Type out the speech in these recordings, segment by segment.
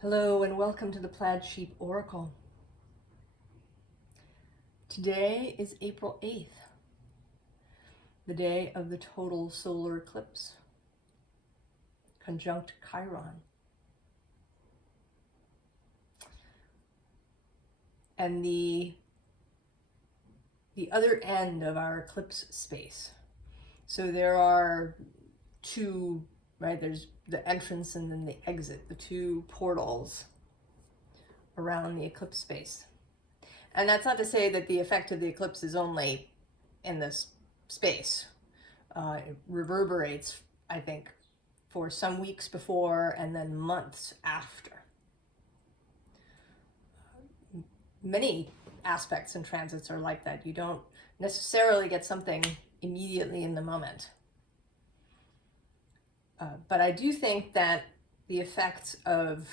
Hello and welcome to the Plaid Sheep Oracle. Today is April 8th, the day of the total solar eclipse, conjunct Chiron. And the other end of our eclipse space. So there are two, right? There's the entrance and then the exit, the two portals around the eclipse space. And that's not to say that the effect of the eclipse is only in this space. It reverberates, I think, for some weeks before and then months after. Many aspects and transits are like that. You don't necessarily get something immediately in the moment. But I do think that the effects of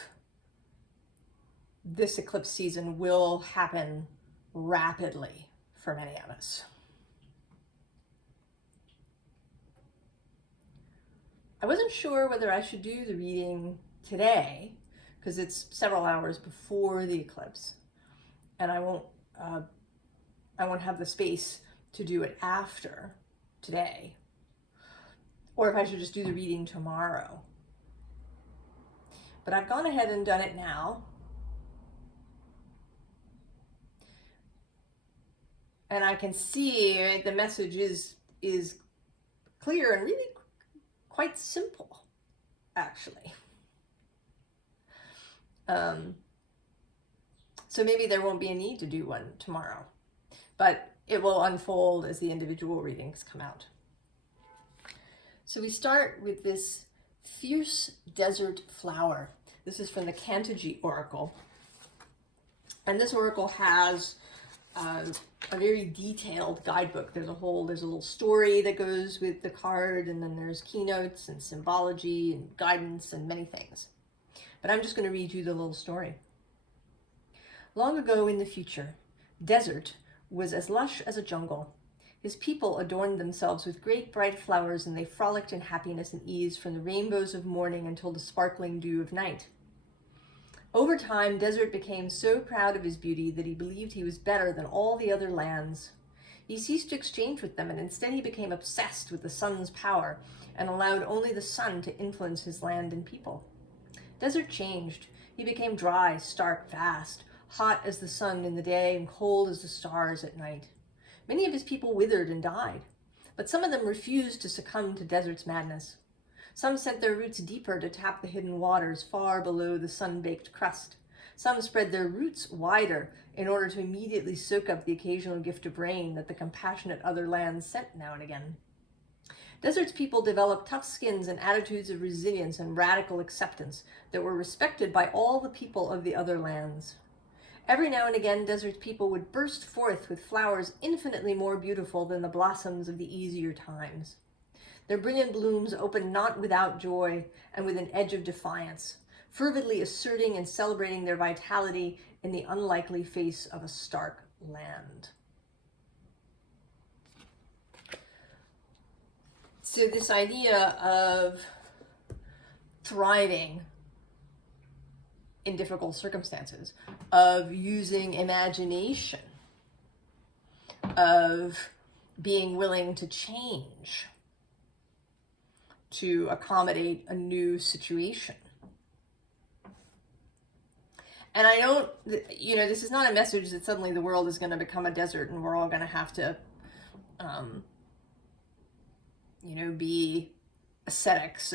this eclipse season will happen rapidly for many of us. I wasn't sure whether I should do the reading today because it's several hours before the eclipse, and I won't have the space to do it after today, or if I should just do the reading tomorrow. But I've gone ahead and done it now. And I can see, right, the message is clear and really quite simple, actually. So maybe there won't be a need to do one tomorrow, but it will unfold as the individual readings come out. So we start with this fierce desert flower. This is from the Cantigee Oracle. And this oracle has a very detailed guidebook. There's a little story that goes with the card, and then there's keynotes and symbology and guidance and many things. But I'm just going to read you the little story. Long ago in the future, desert was as lush as a jungle. His people adorned themselves with great bright flowers, and they frolicked in happiness and ease from the rainbows of morning until the sparkling dew of night. Over time, Desert became so proud of his beauty that he believed he was better than all the other lands. He ceased to exchange with them, and instead he became obsessed with the sun's power and allowed only the sun to influence his land and people. Desert changed. He became dry, stark, vast, hot as the sun in the day and cold as the stars at night. Many of his people withered and died, but some of them refused to succumb to Desert's madness. Some sent their roots deeper to tap the hidden waters far below the sun-baked crust. Some spread their roots wider in order to immediately soak up the occasional gift of rain that the compassionate other lands sent now and again. Desert's people developed tough skins and attitudes of resilience and radical acceptance that were respected by all the people of the other lands. Every now and again, Desert's people would burst forth with flowers infinitely more beautiful than the blossoms of the easier times. Their brilliant blooms opened not without joy and with an edge of defiance, fervidly asserting and celebrating their vitality in the unlikely face of a stark land. So this idea of thriving in difficult circumstances, of using imagination, of being willing to change to accommodate a new situation. And I don't, this is not a message that suddenly the world is going to become a desert and we're all going to have to, be ascetics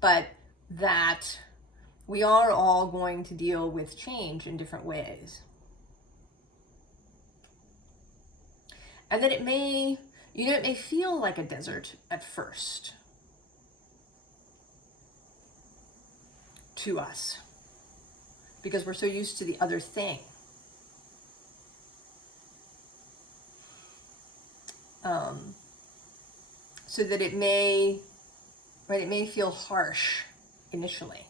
but that we are all going to deal with change in different ways. And that it may feel like a desert at first to us because we're so used to the other thing. So that it may feel harsh initially.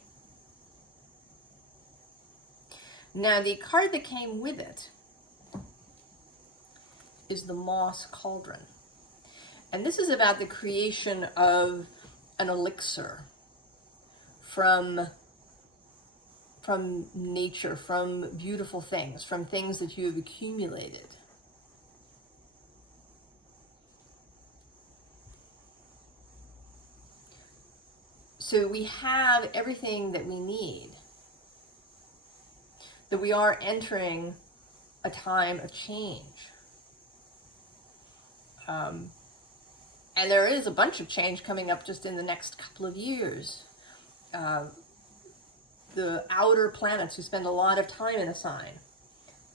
Now, the card that came with it is the Moss Cauldron. And this is about the creation of an elixir from nature, from beautiful things, from things that you have accumulated. So we have everything that we need. That we are entering a time of change. And there is a bunch of change coming up just in the next couple of years. The outer planets who spend a lot of time in a sign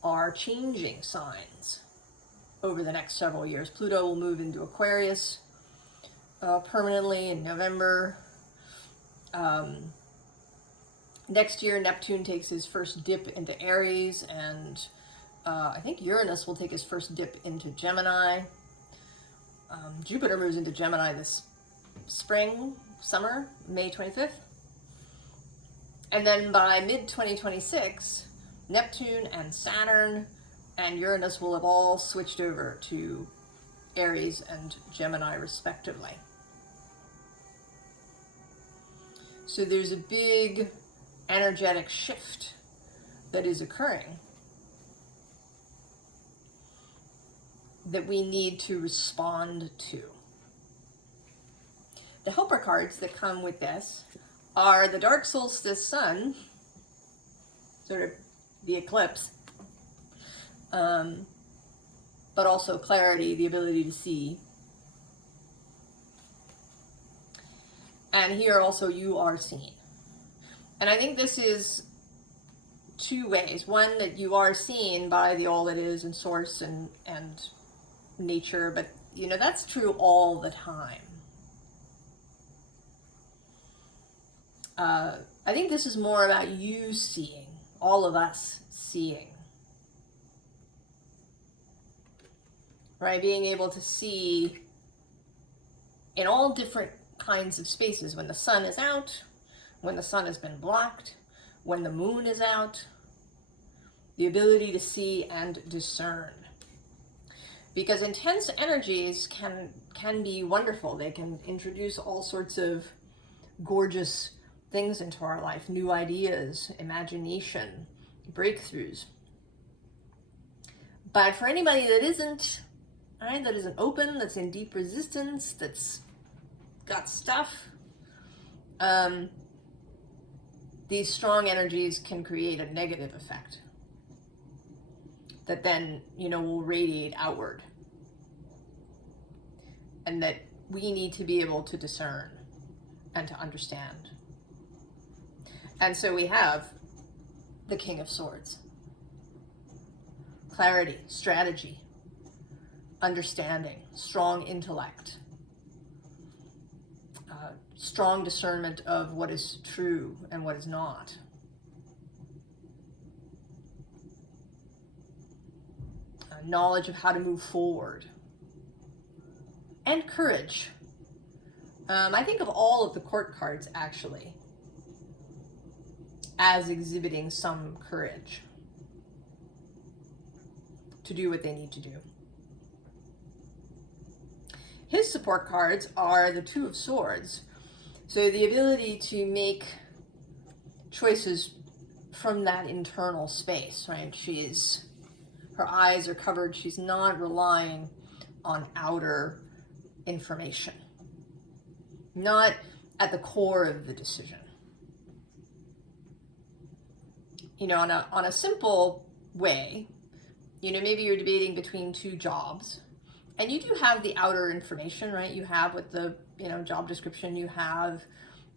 are changing signs over the next several years. Pluto will move into Aquarius permanently in November. Next year, Neptune takes his first dip into Aries, and I think Uranus will take his first dip into Gemini. Jupiter moves into Gemini this summer, May 25th. And then by mid-2026, Neptune and Saturn and Uranus will have all switched over to Aries and Gemini, respectively. So there's a big energetic shift that is occurring that we need to respond to. The helper cards that come with this are the dark solstice sun, sort of the eclipse, but also clarity, the ability to see. And here also you are seen. And I think this is two ways. One, that you are seen by the all that is and source and nature, but you know, that's true all the time. I think this is more about you seeing, all of us seeing. Right? Being able to see in all different kinds of spaces, when the sun is out, when the sun has been blocked, when the moon is out, the ability to see and discern. Because intense energies can be wonderful. They can introduce all sorts of gorgeous things into our life, new ideas, imagination, breakthroughs. But for anybody that isn't, right, that isn't open, that's in deep resistance, that's got stuff, these strong energies can create a negative effect that then, you know, will radiate outward. And that we need to be able to discern and to understand. And so we have the King of Swords. Clarity, strategy, understanding, strong intellect, strong discernment of what is true and what is not. Knowledge of how to move forward. And courage. I think of all of the court cards, actually, as exhibiting some courage to do what they need to do. His support cards are the Two of Swords. So the ability to make choices from that internal space, right? Her eyes are covered. She's not relying on outer information. Not at the core of the decision. You know, on a simple way, you know, maybe you're debating between two jobs, and you do have the outer information, right? You have with the, you know, job description, you have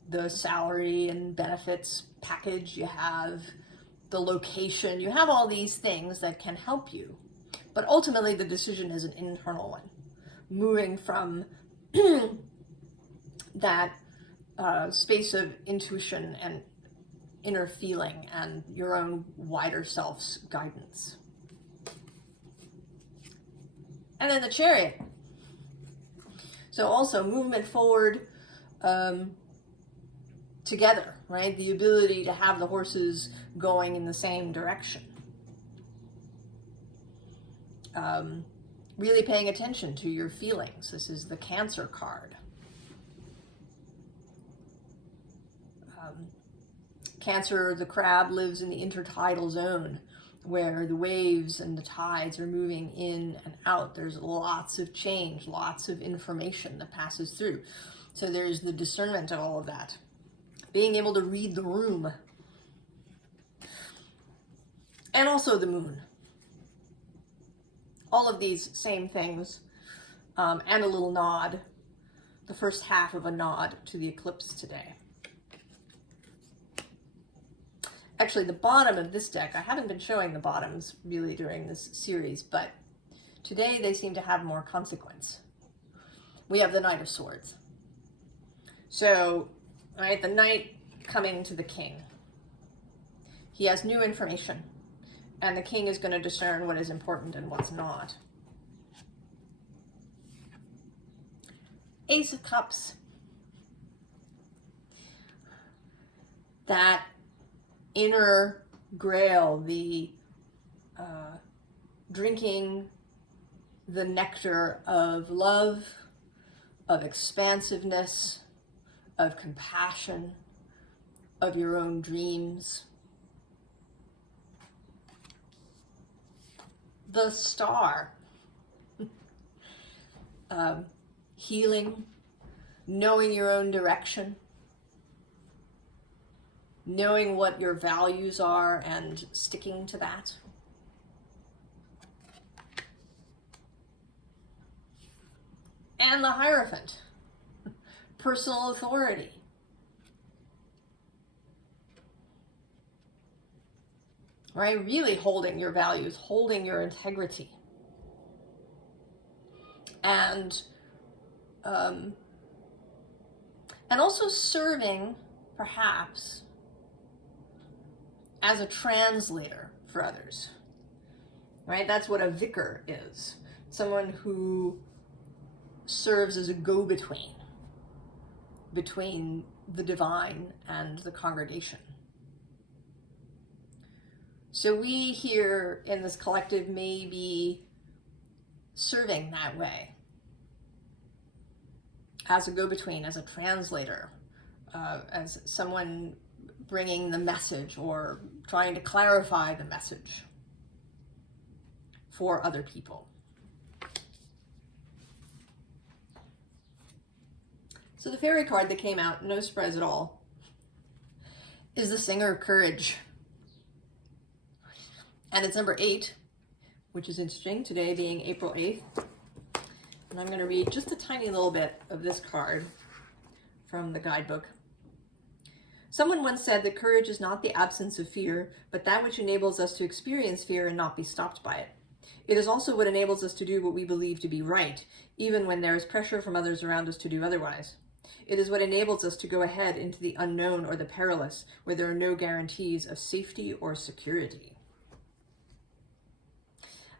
the salary and benefits package, you have the location, you have all these things that can help you. But ultimately the decision is an internal one, moving from that space of intuition and inner feeling and your own wider self's guidance. And then the Chariot. So also movement forward together, right? The ability to have the horses going in the same direction. Really paying attention to your feelings. This is the Cancer card. Cancer, the crab, lives in the intertidal zone, where the waves and the tides are moving in and out. There's lots of change, lots of information that passes through. So there's the discernment of all of that. Being able to read the room. And also the moon. All of these same things, and a little nod, the first half of a nod to the eclipse today. Actually, the bottom of this deck, I haven't been showing the bottoms really during this series, but today they seem to have more consequence. We have the Knight of Swords. So, right, the Knight coming to the King. He has new information, and the King is going to discern what is important and what's not. Ace of Cups. That inner grail, the drinking the nectar of love, of expansiveness, of compassion, of your own dreams. The Star. Healing, knowing your own direction, knowing what your values are and sticking to that. And the Hierophant, personal authority. Right? Really holding your values, holding your integrity. And also serving, perhaps, as a translator for others, right? That's what a vicar is. Someone who serves as a go-between between the divine and the congregation. So we here in this collective may be serving that way, as a go-between, as a translator, as someone bringing the message or trying to clarify the message for other people. So the fairy card that came out, no surprise at all, is the Singer of Courage. And it's number 8, which is interesting, today being April 8th. And I'm going to read just a tiny little bit of this card from the guidebook. Someone once said that courage is not the absence of fear, but that which enables us to experience fear and not be stopped by it. It is also what enables us to do what we believe to be right, even when there is pressure from others around us to do otherwise. It is what enables us to go ahead into the unknown or the perilous, where there are no guarantees of safety or security.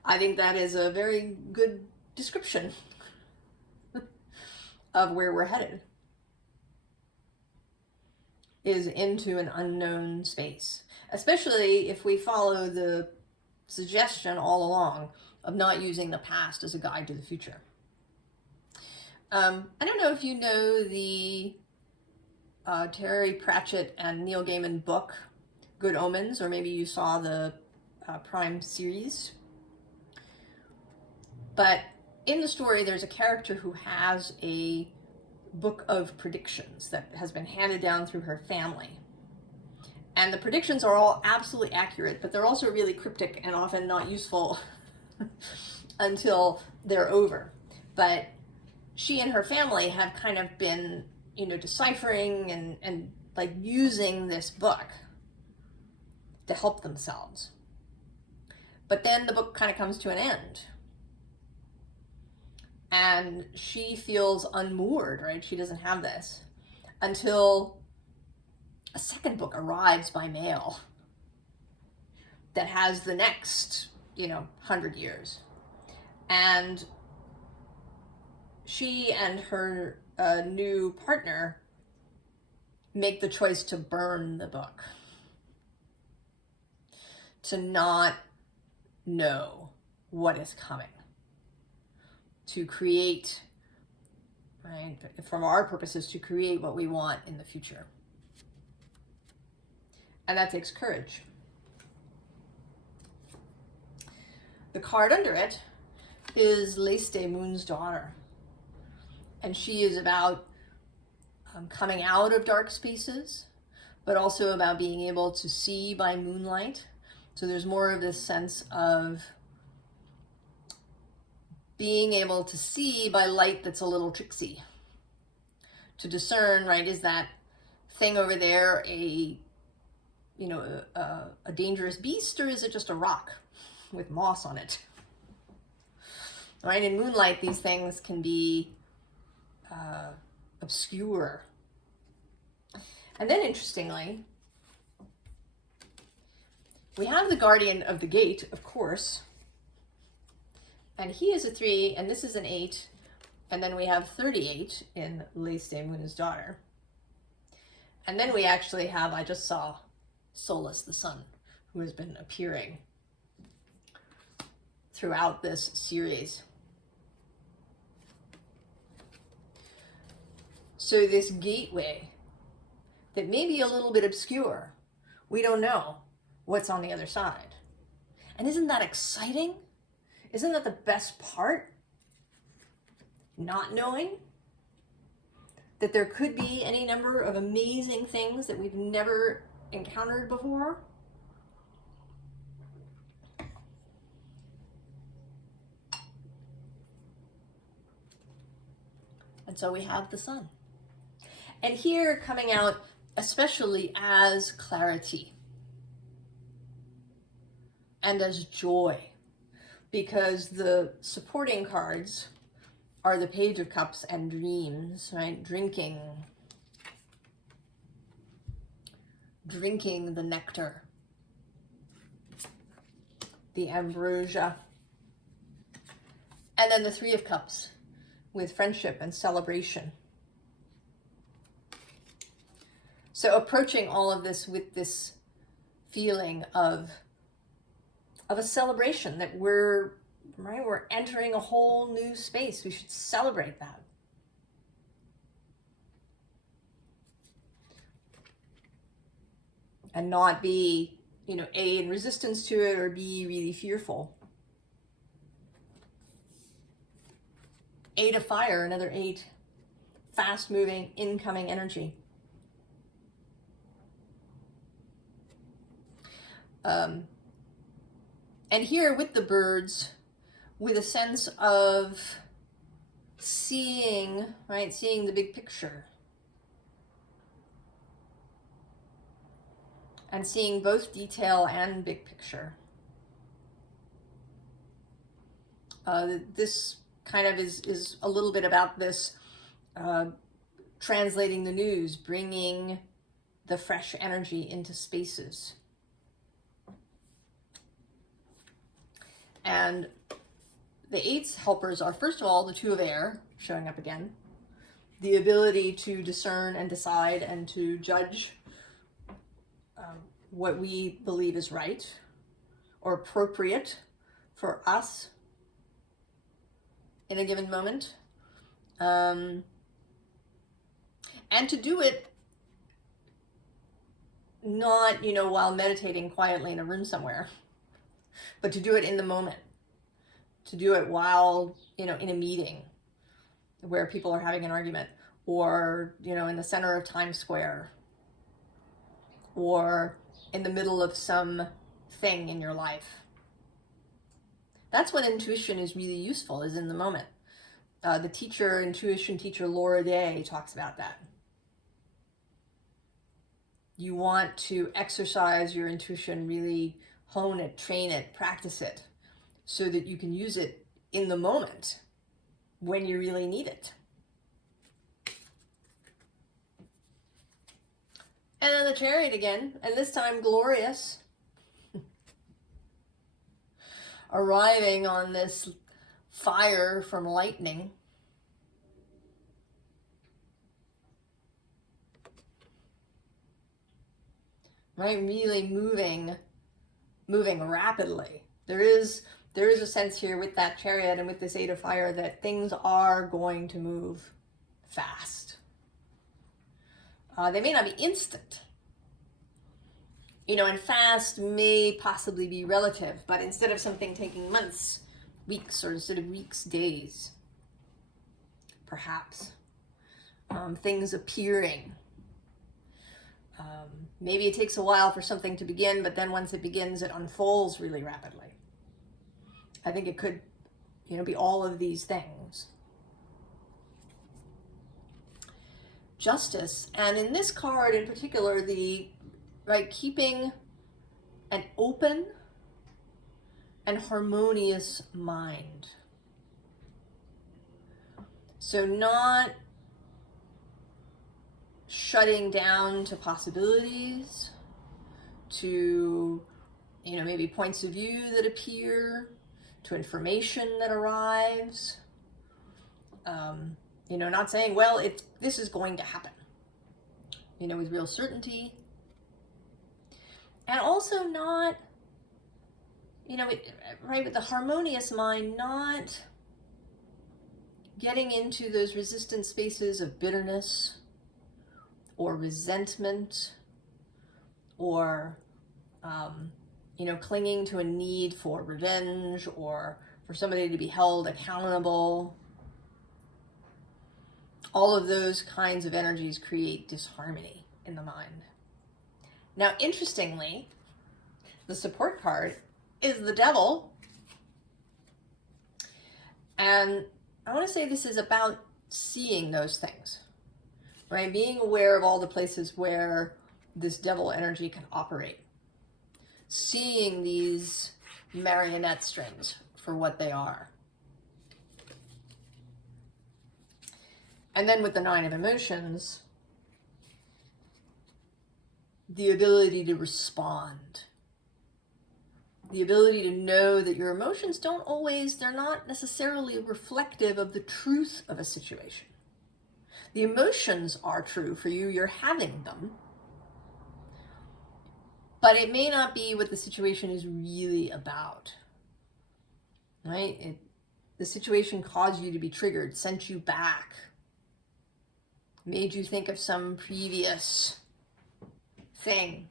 I think that is a very good description of where we're headed, is into an unknown space, especially if we follow the suggestion all along of not using the past as a guide to the future. I don't know if you know the Terry Pratchett and Neil Gaiman book, Good Omens, or maybe you saw the Prime series. But in the story, there's a character who has a book of predictions that has been handed down through her family. And the predictions are all absolutely accurate, but they're also really cryptic and often not useful until they're over. But she and her family have kind of been, deciphering and like using this book to help themselves. But then the book kind of comes to an end. And she feels unmoored, right? She doesn't have this until a second book arrives by mail that has the next, 100 years. And she and her new partner make the choice to burn the book, to not know what is coming, to create, right, from our purposes, to create what we want in the future. And that takes courage. The card under it is Leste, Moon's daughter. And she is about coming out of dark spaces, but also about being able to see by moonlight. So there's more of this sense of being able to see by light that's a little tricksy. To discern, right, is that thing over there a dangerous beast, or is it just a rock with moss on it? Right, in moonlight, these things can be obscure. And then, interestingly, we have the guardian of the gate, of course, and he is a 3, and this is an 8, and then we have 38 in Leste, Moon's daughter. And then we actually have, I just saw Solus, the sun, who has been appearing throughout this series. So this gateway that may be a little bit obscure, we don't know what's on the other side. And isn't that exciting? Isn't that the best part? Not knowing that there could be any number of amazing things that we've never encountered before. And so we have the sun. And here coming out especially as clarity and as joy, because the supporting cards are the Page of Cups and Dreams, right? Drinking the nectar, the ambrosia, and then the Three of Cups with friendship and celebration. So approaching all of this with this feeling of a celebration, that we're entering a whole new space. We should celebrate that. And not be, A, in resistance to it, or B, really fearful. 8 of fire, another 8. Fast moving, incoming energy. And here with the birds, with a sense of seeing, right, seeing the big picture. And seeing both detail and big picture. This kind of is a little bit about this translating the news, bringing the fresh energy into spaces. And the 8's helpers are, first of all, the 2 of air, showing up again. The ability to discern and decide and to judge what we believe is right or appropriate for us in a given moment. And to do it not, while meditating quietly in a room somewhere, but to do it in the moment, to do it while, in a meeting where people are having an argument, or, in the center of Times Square, or in the middle of some thing in your life. That's when intuition is really useful, is in the moment. The intuition teacher Laura Day talks about that. You want to exercise your intuition, really hone it, train it, practice it, so that you can use it in the moment when you really need it. And then the Chariot again, and this time glorious. Arriving on this fire from lightning. Right, really moving rapidly. There is a sense here with that Chariot and with this 8 of fire that things are going to move fast. They may not be instant, You know, and fast may possibly be relative, but instead of something taking months, weeks, or instead of weeks, days, perhaps. Things appearing. Maybe it takes a while for something to begin, but then once it begins, it unfolds really rapidly. I think it could, you know, be all of these things. Justice, and in this card in particular, the keeping an open and harmonious mind. So not shutting down to possibilities, to, you know, maybe points of view that appear, to information that arrives. You know, not saying, well, this is going to happen, you know, with real certainty. And also not, you know, with the harmonious mind, not getting into those resistant spaces of bitterness or resentment, or, you know, clinging to a need for revenge or for somebody to be held accountable. All of those kinds of energies create disharmony in the mind. Now, interestingly, the support card is the Devil. And I want to say this is about seeing those things, right? Being aware of all the places where this devil energy can operate. Seeing these marionette strings for what they are. And then with the Nine of Emotions, the ability to respond. The ability to know that your emotions they're not necessarily reflective of the truth of a situation. The emotions are true for you, you're having them, but it may not be what the situation is really about, right? The situation caused you to be triggered, sent you back, made you think of some previous thing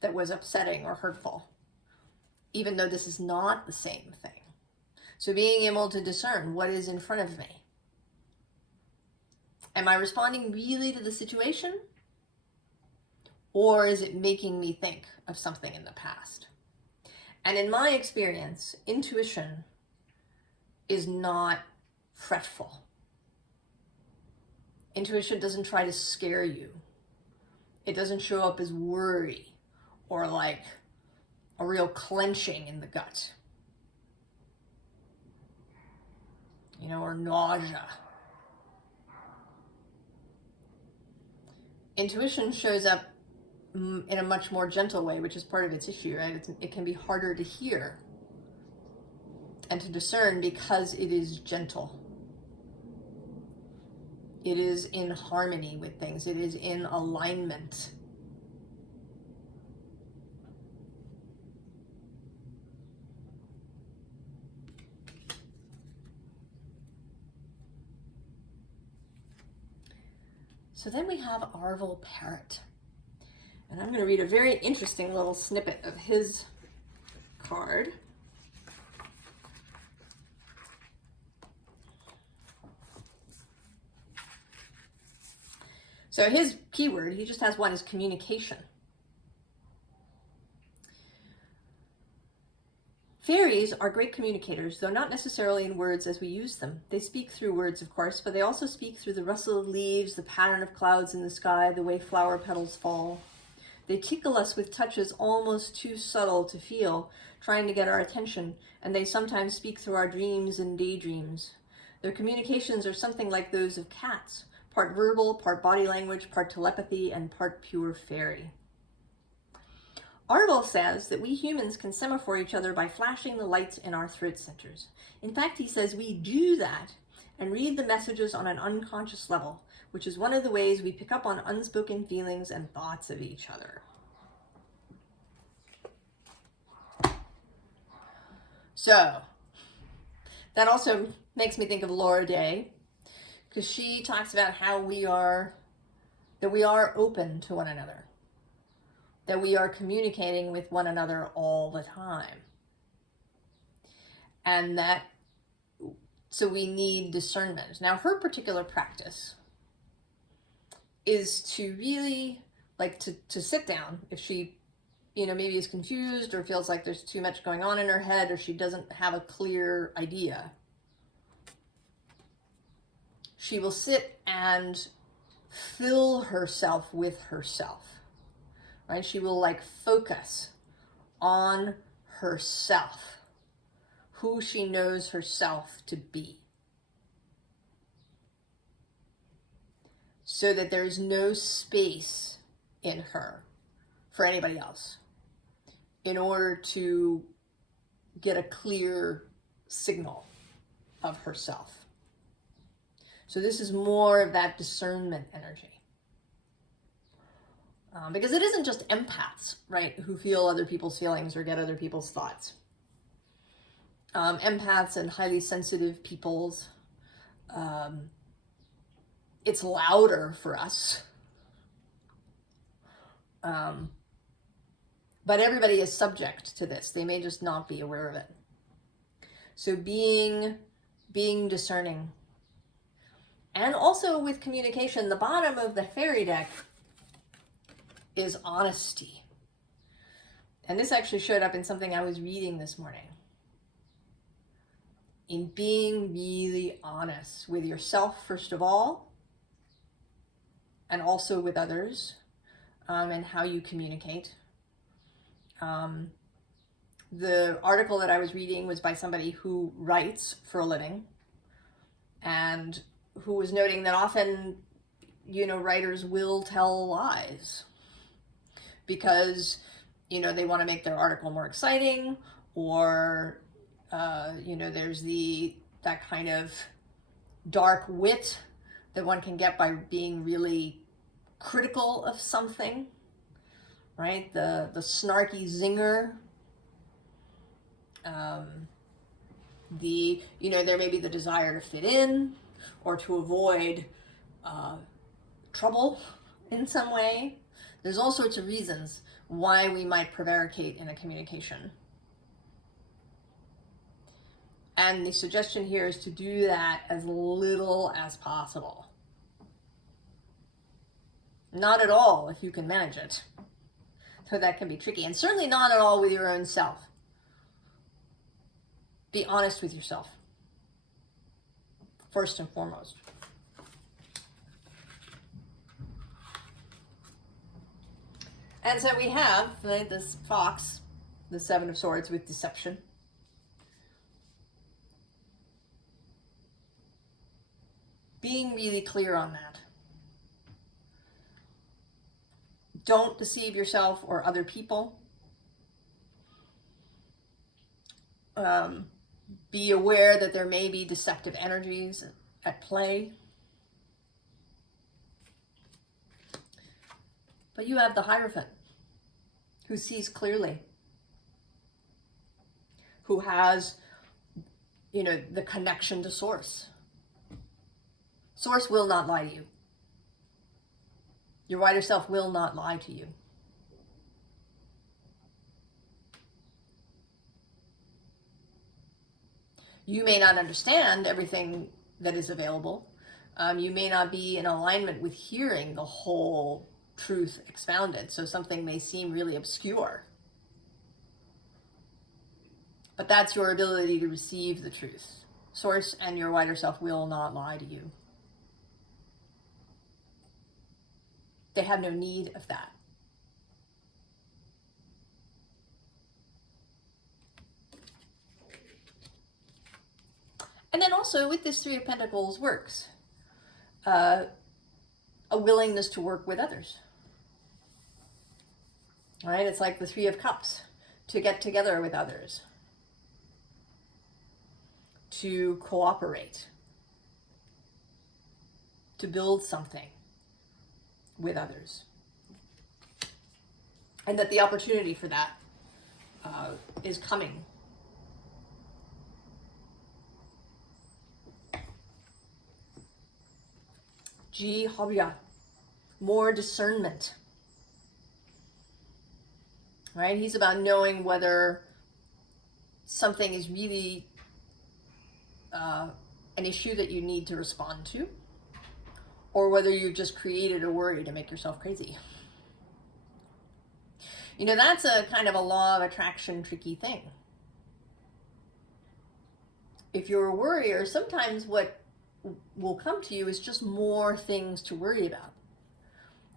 that was upsetting or hurtful, even though this is not the same thing. So being able to discern what is in front of me. Am I responding really to the situation? Or is it making me think of something in the past? And in my experience, intuition is not fretful. Intuition doesn't try to scare you. It doesn't show up as worry or like a real clenching in the gut, you know, or nausea. Intuition shows up in a much more gentle way, which is part of its issue, right? It can be harder to hear and to discern because it is gentle. It is in harmony with things. It is in alignment. So then we have Arvel Parrot. And I'm going to read a very interesting little snippet of his card. So his keyword, he just has one, is communication. Fairies are great communicators, though not necessarily in words as we use them. They speak through words, of course, but they also speak through the rustle of leaves, the pattern of clouds in the sky, the way flower petals fall. They tickle us with touches almost too subtle to feel, trying to get our attention, and they sometimes speak through our dreams and daydreams. Their communications are something like those of cats, part verbal, part body language, part telepathy, and part pure fairy. Arvel says that we humans can semaphore each other by flashing the lights in our throat centers. In fact, he says we do that and read the messages on an unconscious level, which is one of the ways we pick up on unspoken feelings and thoughts of each other. So, that also makes me think of Laura Day, because she talks about how we are open to one another, that we are communicating with one another all the time. And that, so we need discernment. Now, her particular practice is to really, like, to sit down if she, you know, maybe is confused or feels like there's too much going on in her head, or she doesn't have a clear idea. She will sit and fill herself with herself, right? She will like focus on herself, who she knows herself to be, so that there's no space in her for anybody else, in order to get a clear signal of herself. So this is more of that discernment energy. Because it isn't just empaths, right, who feel other people's feelings or get other people's thoughts. Empaths and highly sensitive peoples, it's louder for us. But everybody is subject to this. They may just not be aware of it. So being discerning. And also with communication, the bottom of the fairy deck is honesty. And this actually showed up in something I was reading this morning. In being really honest with yourself, first of all, and also with others, and how you communicate. The article that I was reading was by somebody who writes for a living, and who was noting that often, you know, writers will tell lies because, you know, they want to make their article more exciting, or, you know, there's that kind of dark wit that one can get by being really critical of something, right? The snarky zinger. You know, there may be the desire to fit in or to avoid trouble in some way. There's all sorts of reasons why we might prevaricate in a communication. And the suggestion here is to do that as little as possible. Not at all if you can manage it. So that can be tricky. And certainly not at all with your own self. Be honest with yourself, first and foremost. And so we have, right, this fox, the Seven of Swords with deception. Being really clear on that. Don't deceive yourself or other people. Be aware that there may be deceptive energies at play. But you have the Hierophant, who sees clearly, who has, you know, the connection to Source. Source will not lie to you. Your wider self will not lie to you. You may not understand everything that is available. You may not be in alignment with hearing the whole truth expounded, so something may seem really obscure. But that's your ability to receive the truth. Source and your wider self will not lie to you. They have no need of that. And then also with this Three of Pentacles works a willingness to work with others. All right, it's like the Three of Cups, to get together with others, to cooperate, to build something with others. And that the opportunity for that is coming. Ji Habya, more discernment. right? He's about knowing whether something is really an issue that you need to respond to, or whether you've just created a worry to make yourself crazy. You know, that's a kind of a law of attraction tricky thing. If you're a worrier, sometimes what will come to you is just more things to worry about.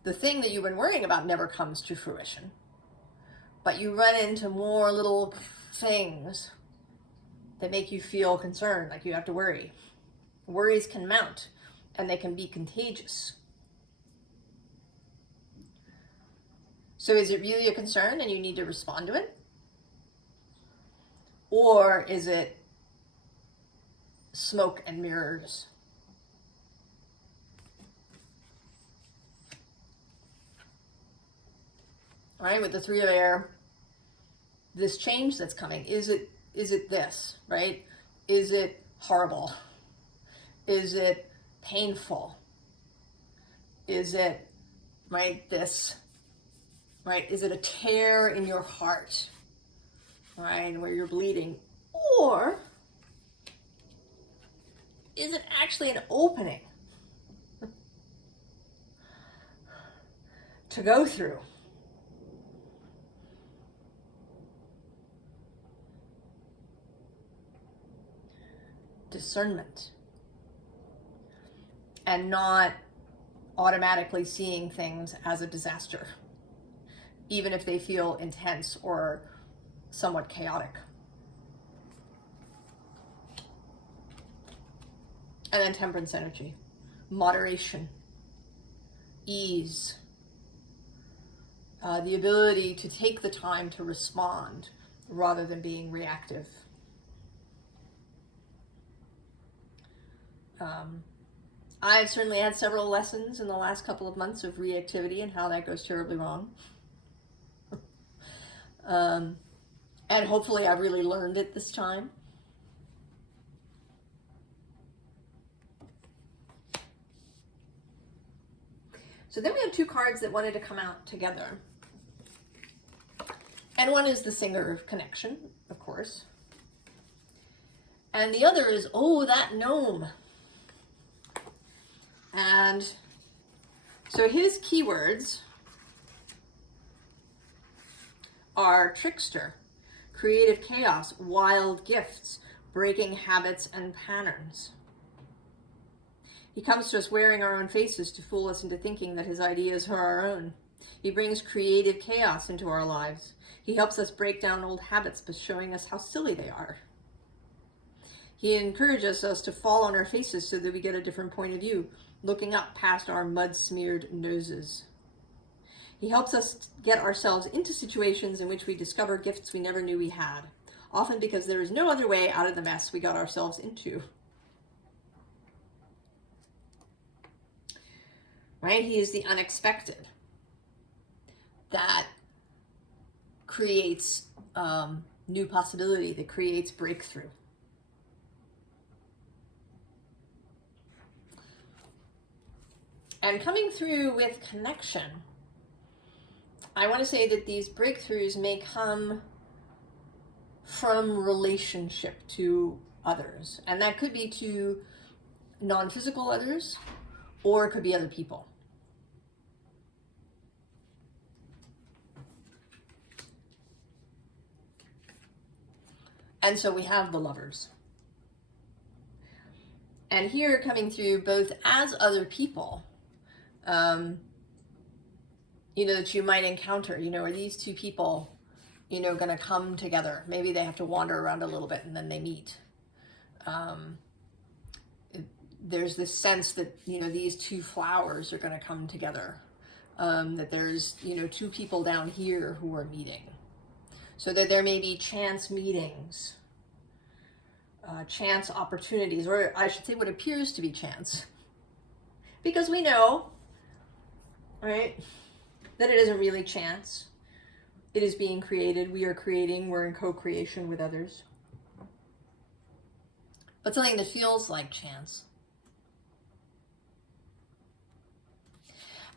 The thing that you've been worrying about never comes to fruition, but you run into more little things that make you feel concerned, like you have to worry. Worries can mount, and they can be contagious. So is it really a concern and you need to respond to it? Or is it smoke and mirrors? All right, with the Three of Air, this change that's coming, is it this, right? Is it horrible? Is it painful? Is it, right, this, right? Is it a tear in your heart, right, where you're bleeding? Or is it actually an opening to go through? Discernment, and not automatically seeing things as a disaster, even if they feel intense or somewhat chaotic. And then Temperance energy, moderation, ease, the ability to take the time to respond rather than being reactive. I've certainly had several lessons in the last couple of months of reactivity and how that goes terribly wrong. And hopefully I've really learned it this time. So then we have two cards that wanted to come out together. And one is the Singer of Connection, of course. And the other is, oh, that gnome. And so his keywords are trickster, creative chaos, wild gifts, breaking habits and patterns. He comes to us wearing our own faces to fool us into thinking that his ideas are our own. He brings creative chaos into our lives. He helps us break down old habits by showing us how silly they are. He encourages us to fall on our faces so that we get a different point of view, looking up past our mud-smeared noses. He helps us get ourselves into situations in which we discover gifts we never knew we had, often because there is no other way out of the mess we got ourselves into. Right? He is the unexpected. That creates new possibility, that creates breakthrough. And coming through with connection, I want to say that these breakthroughs may come from relationship to others. And that could be to non-physical others, or it could be other people. And so we have the Lovers. And here coming through both as other people, you know, that you might encounter, you know, are these two people, you know, going to come together? Maybe they have to wander around a little bit and then they meet. There's this sense that, you know, these two flowers are going to come together. That there's, you know, two people down here who are meeting. So that there may be chance meetings, chance opportunities, or I should say what appears to be chance. Because we know, right, that it isn't really chance. It is being created. We are creating. We're in co-creation with others. But something that feels like chance.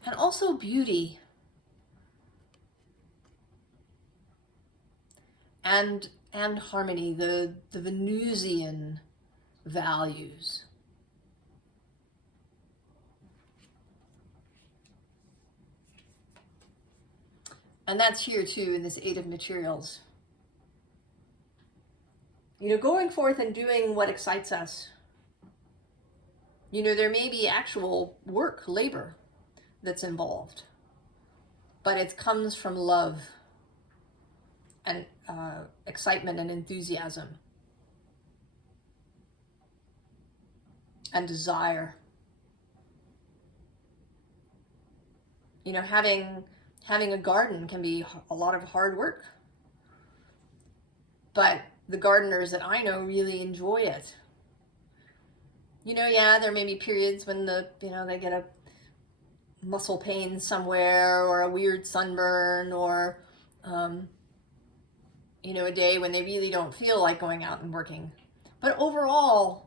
And also beauty. and harmony, the Venusian values. And that's here too in this Eight of Materials. You know, going forth and doing what excites us. You know, there may be actual work, labor that's involved, but it comes from love and excitement and enthusiasm and desire. You know, having a garden can be a lot of hard work, but the gardeners that I know really enjoy it. You know, yeah, there may be periods when they get a muscle pain somewhere or a weird sunburn or, a day when they really don't feel like going out and working. But overall,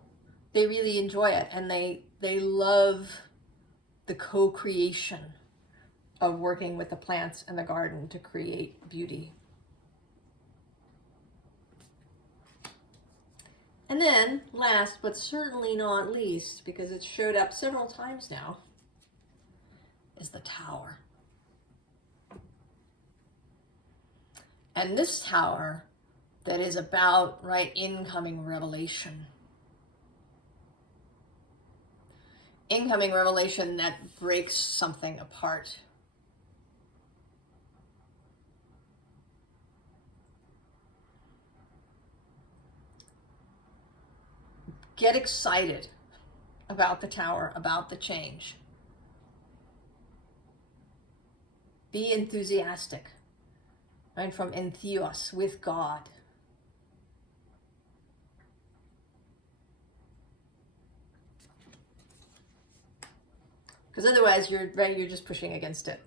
they really enjoy it, and they love the co-creation of working with the plants and the garden to create beauty. And then, last but certainly not least, because it's showed up several times now, is the Tower. And this Tower that is about, right, incoming revelation. Incoming revelation that breaks something apart. Get excited about the Tower, about the change. Be enthusiastic, right? From entheos, with God. Because otherwise, you're just pushing against it,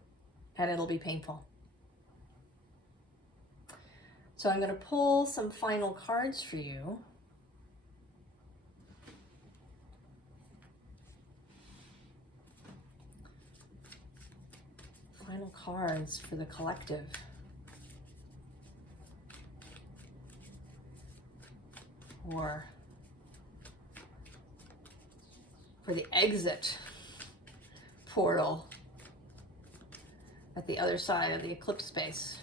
and it'll be painful. So I'm going to pull some final cards for you. Final cards for the collective. Or for the exit portal at the other side of the eclipse space.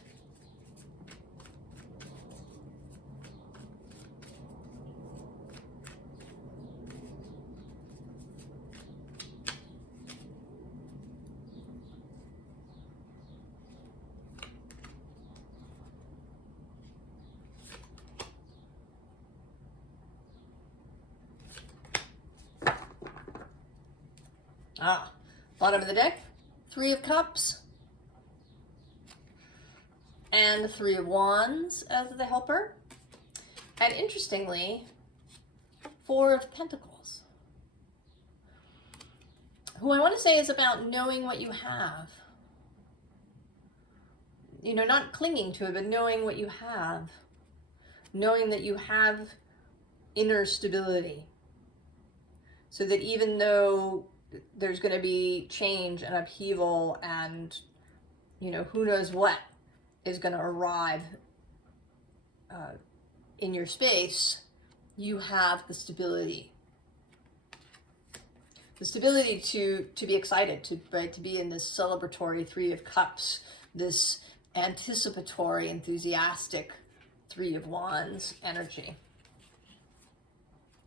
Bottom of the deck, Three of Cups, and the Three of Wands as the helper. And interestingly, Four of Pentacles, who I want to say is about knowing what you have. You know, not clinging to it, but knowing what you have. Knowing that you have inner stability. So that even though there's going to be change and upheaval and, who knows what is going to arrive in your space, you have the stability. The stability to be excited, to be in this celebratory Three of Cups, this anticipatory, enthusiastic Three of Wands energy.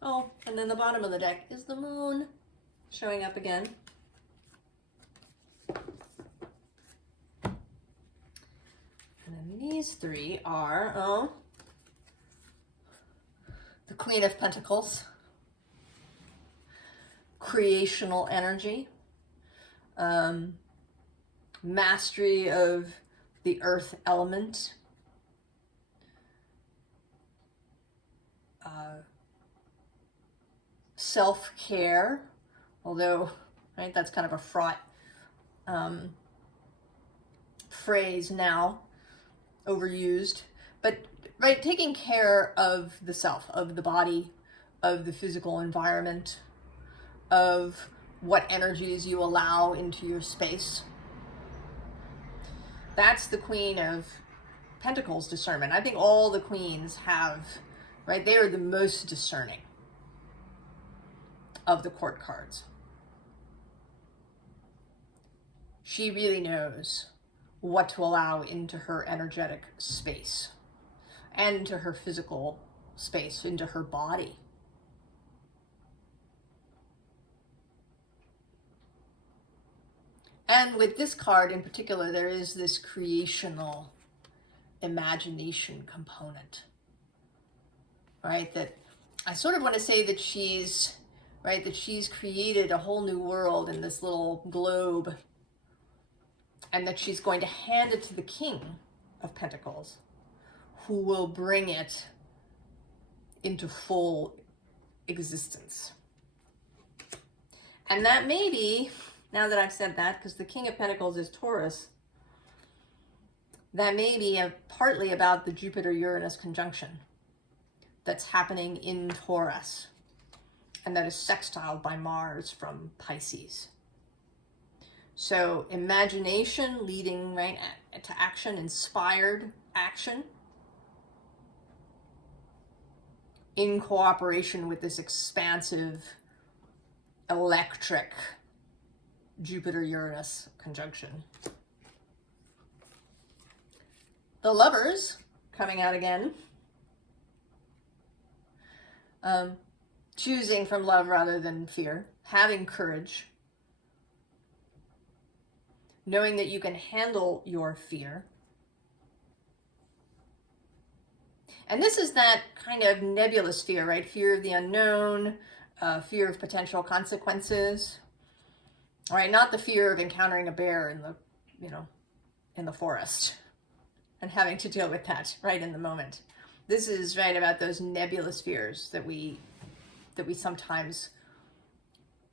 Oh, and then the bottom of the deck is the Moon showing up again. And then these three are, the Queen of Pentacles, creational energy, mastery of the earth element, self-care, although, right, that's kind of a fraught phrase now, overused, but, right, taking care of the self, of the body, of the physical environment, of what energies you allow into your space. That's the Queen of Pentacles discernment. I think all the queens have, right? They are the most discerning of the court cards. She really knows what to allow into her energetic space and into her physical space, into her body. And with this card in particular, there is this creational imagination component, right? That I sort of want to say that she's, right, that she's created a whole new world in this little globe, and that she's going to hand it to the King of Pentacles, who will bring it into full existence. And that may be, now that I've said that, because the King of Pentacles is Taurus, that may be partly about the Jupiter-Uranus conjunction that's happening in Taurus, and that is sextiled by Mars from Pisces. So imagination leading right to action, inspired action, in cooperation with this expansive, electric Jupiter-Uranus conjunction. The Lovers coming out again. Choosing from love rather than fear. Having courage. Knowing that you can handle your fear. And this is that kind of nebulous fear, right? Fear of the unknown, fear of potential consequences. All right, not the fear of encountering a bear in the, in the forest and having to deal with that right in the moment. This is right about those nebulous fears that we sometimes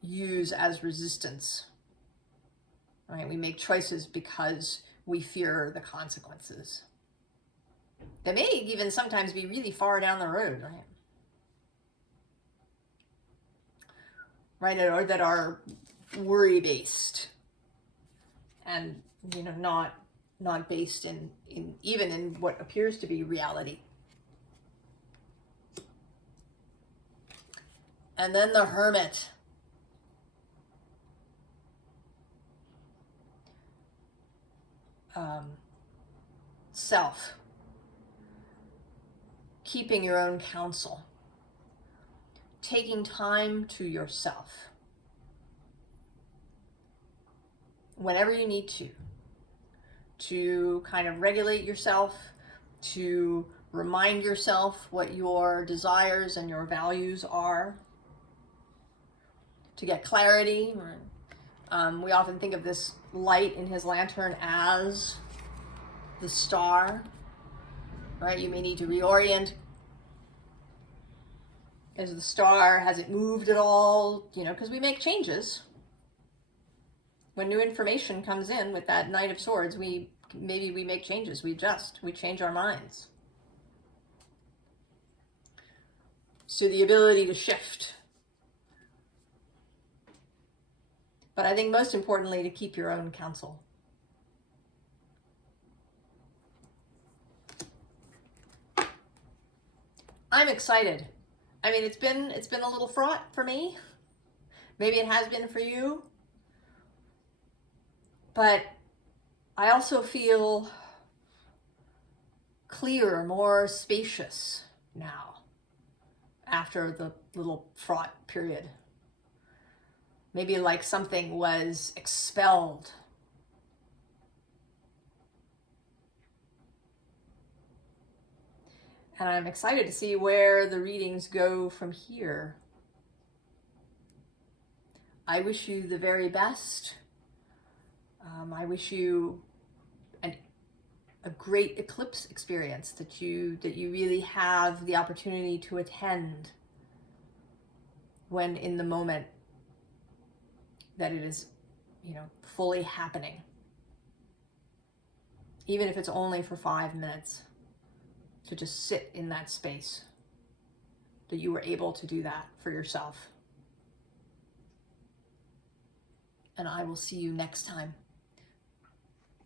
use as resistance. Right? We make choices because we fear the consequences. They may even sometimes be really far down the road, right? Right, or that are worry-based and not based in even in what appears to be reality. And then the Hermit. Self. Keeping your own counsel. Taking time to yourself. Whenever you need to kind of regulate yourself, to remind yourself what your desires and your values are, to get clarity. We often think of this light in his lantern as the star, right? You may need to reorient. Is the star, has it moved at all? Because we make changes. When new information comes in with that Knight of Swords, maybe we make changes, we adjust, we change our minds. So the ability to shift. But I think most importantly, to keep your own counsel. I'm excited. I mean, it's been a little fraught for me. Maybe it has been for you. But I also feel clearer, more spacious now after the little fraught period. Maybe like something was expelled. And I'm excited to see where the readings go from here. I wish you the very best. I wish you a great eclipse experience, that you really have the opportunity to attend when in the moment that it is, fully happening. Even if it's only for 5 minutes, to just sit in that space, that you were able to do that for yourself. And I will see you next time.